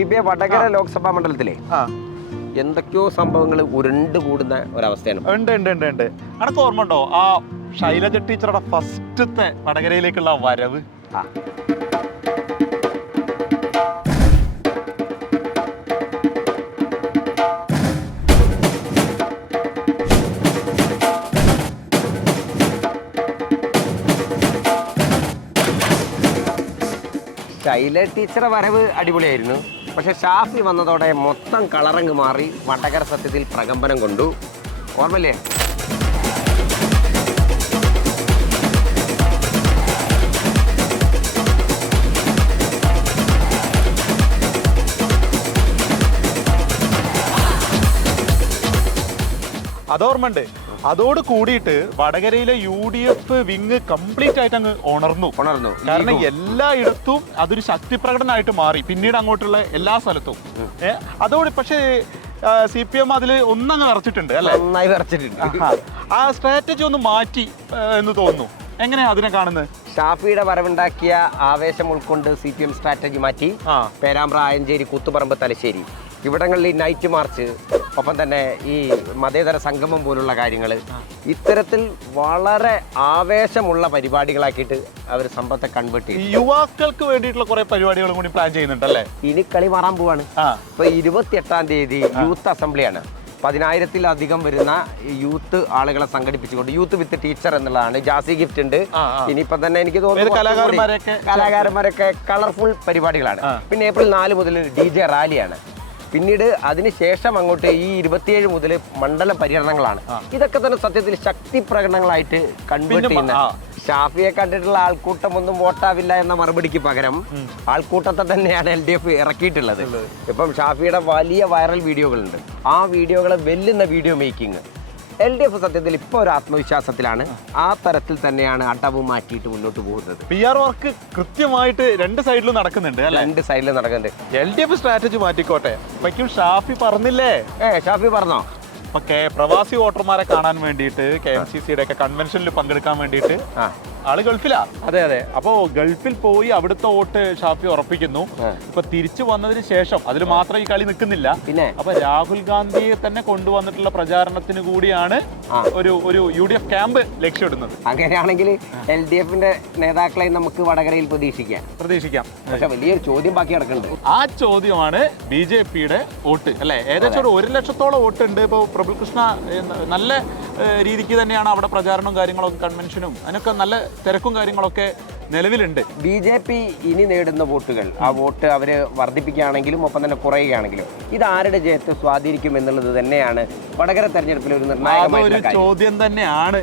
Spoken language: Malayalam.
വിബിയെ വടകര ലോക്സഭാ മണ്ഡലത്തിലെ എന്തൊക്കെയോ സംഭവങ്ങൾ ഉരുണ്ട് കൂടുന്ന ഒരവസ്ഥയാണ്. ഉണ്ട് അനക്ക് ഓർമ്മ ഉണ്ടോ ആ ശൈലജ ടീച്ചറുടെ ഫസ്റ്റത്തെ വടകരയിലേക്കുള്ള വരവ്? ശൈല ടീച്ചറെ വരവ് അടിപൊളിയായിരുന്നു. പക്ഷെ ഷാഫി വന്നതോടെ മൊത്തം കളറങ്ങ് മാറി. വടകര സത്യത്തിൽ പ്രകമ്പനം കൊണ്ടു. ഓർമ്മല്ലേ? അതോർമ്മണ്ട്. അതോട് കൂടിയിട്ട് വടകരയിലെ UDF വിങ് കംപ്ലീറ്റ് ആയിട്ട് അങ്ങ് ഉണർന്നു. കാരണം എല്ലായിടത്തും അതൊരു ശക്തി പ്രകടനമായിട്ട് മാറി പിന്നീട് അങ്ങോട്ടുള്ള എല്ലാ സ്ഥലത്തും. അതോട് പക്ഷേ CPM അതിൽ ഒന്നങ്ങ് വിറച്ചിട്ടുണ്ട് അല്ലേ? നന്നായി വിറച്ചിട്ടുണ്ട്. ആ സ്ട്രാറ്റജി ഒന്ന് മാറ്റി എന്ന് തോന്നുന്നു. എങ്ങനെയാ അതിനെ കാണുന്നത്? ഷാഫിയുടെ വരവുണ്ടാക്കിയ ആവേശം ഉൾക്കൊണ്ട് CPM സ്ട്രാറ്റജി മാറ്റി. പേരാമ്പ്ര, ആയഞ്ചേരി, കൂത്തുപറമ്പ്, തലശ്ശേരി ഇവിടങ്ങളിൽ നൈറ്റ് മാർച്ച്, ഒപ്പം തന്നെ ഈ മതേതര സംഗമം പോലുള്ള കാര്യങ്ങൾ, ഇത്തരത്തിൽ വളരെ ആവേശമുള്ള പരിപാടികളാക്കിയിട്ട് അവർ സമ്പത്തെ കൺവേർട്ട് ചെയ്യും. യുവാക്കൾക്ക് വേണ്ടിയിട്ടുള്ള കുറെ പരിപാടികളും കൂടി പ്ലാൻ ചെയ്യുന്നുണ്ടല്ലേ? ഇനി കളി മാറാൻ പോവാണ്. ഇപ്പൊ 28-ാം തീയതി യൂത്ത് അസംബ്ലിയാണ്. 10,000-ത്തിലധികം വരുന്ന യൂത്ത് ആളുകളെ സംഘടിപ്പിച്ചുകൊണ്ട് യൂത്ത് വിത്ത് ടീച്ചർ എന്നുള്ളതാണ്. ജാസി ഗിഫ്റ്റ് ഉണ്ട്. ഇനിയിപ്പോ തന്നെ എനിക്ക് തോന്നുന്നു കലാകാരന്മാരൊക്കെ കളർഫുൾ പരിപാടികളാണ്. പിന്നെ ഏപ്രിൽ 4 മുതൽ DJ റാലിയാണ്. പിന്നീട് അതിനുശേഷം അങ്ങോട്ട് ഈ 27 മുതൽ മണ്ഡല പര്യടനങ്ങളാണ്. ഇതൊക്കെ തന്നെ സത്യത്തിൽ ശക്തി പ്രകടനങ്ങളായിട്ട് കൺവേർട്ട് ചെയ്യുന്ന. ഷാഫിയെ കണ്ടിട്ടുള്ള ആൾക്കൂട്ടം ഒന്നും വോട്ടാവില്ല എന്ന മറുപടിക്ക് പകരം ആൾക്കൂട്ടത്തെ തന്നെയാണ് LDF ഇറക്കിയിട്ടുള്ളത്. ഇപ്പം ഷാഫിയുടെ വലിയ വൈറൽ വീഡിയോകളുണ്ട്. ആ വീഡിയോകളെ വെല്ലുന്ന വീഡിയോ മേക്കിംഗ്. LDF സത്യത്തിൽ ഇപ്പോൾ ഒരു ആത്മവിശ്വാസത്തിലാണ്. ആ തരത്തിൽ തന്നെയാണ് അടവ് മാറ്റിയിട്ട് മുന്നോട്ട് പോകുന്നത്. PR വർക്ക് കൃത്യമായിട്ട് രണ്ട് സൈഡിലും നടക്കുന്നുണ്ട്. രണ്ട് സൈഡിലും നടക്കുന്നുണ്ട്. LDF സ്ട്രാറ്റജി മാറ്റിക്കോട്ടെ. ഇപ്പം ഷാഫി പറഞ്ഞില്ലേ? ഷാഫി പറഞ്ഞോ? ഇപ്പൊ പ്രവാസി വോട്ടർമാരെ കാണാൻ വേണ്ടിയിട്ട് KMCCയുടെ ഒക്കെ കൺവെൻഷനിൽ പങ്കെടുക്കാൻ വേണ്ടിയിട്ട് ആള് ഗൾഫിലാ. അതെ. അപ്പോ ഗൾഫിൽ പോയി അവിടുത്തെ വോട്ട് ഷാഫി ഉറപ്പിക്കുന്നു. ഇപ്പൊ തിരിച്ചു വന്നതിന് ശേഷം അതിൽ മാത്രം ഈ കളി നിൽക്കുന്നില്ല. പിന്നെ അപ്പൊ രാഹുൽ ഗാന്ധിയെ തന്നെ കൊണ്ടുവന്നിട്ടുള്ള പ്രചാരണത്തിന് കൂടിയാണ് ഒരു UDF ക്യാമ്പ് ലക്ഷ്യമിടുന്നത്. അങ്ങനെയാണെങ്കിൽ LDFന്റെ നേതാക്കളെ നമുക്ക് വടകരയിൽ പ്രതീക്ഷിക്കാം. പക്ഷെ വലിയൊരു ചോദ്യം ബാക്കി കിടക്കുന്നുണ്ട്. ആ ചോദ്യമാണ് BJPയുടെ വോട്ട് അല്ലെ? ഏകദേശം 1 ലക്ഷത്തോളം വോട്ട് ഉണ്ട്. ഇപ്പൊ പ്രബുൽ കൃഷ്ണ നല്ല രീതിക്ക് തന്നെയാണ് അവിടെ പ്രചാരണവും കാര്യങ്ങളൊക്കെ, കൺവെൻഷനും അതിനൊക്കെ നല്ല തിരക്കും കാര്യങ്ങളൊക്കെ നിലവിലുണ്ട്. BJP ഇനി നേടുന്ന വോട്ടുകൾ, ആ വോട്ട് അവര് വർദ്ധിപ്പിക്കുകയാണെങ്കിലും ഒപ്പം തന്നെ കുറയുകയാണെങ്കിലും ഇത് ആരുടെ ജയത്തെ സ്വാധീനിക്കും എന്നുള്ളത് തന്നെയാണ് വടകര തെരഞ്ഞെടുപ്പിൽ ഒരു നിർണായകമായ ചോദ്യം തന്നെയാണ്.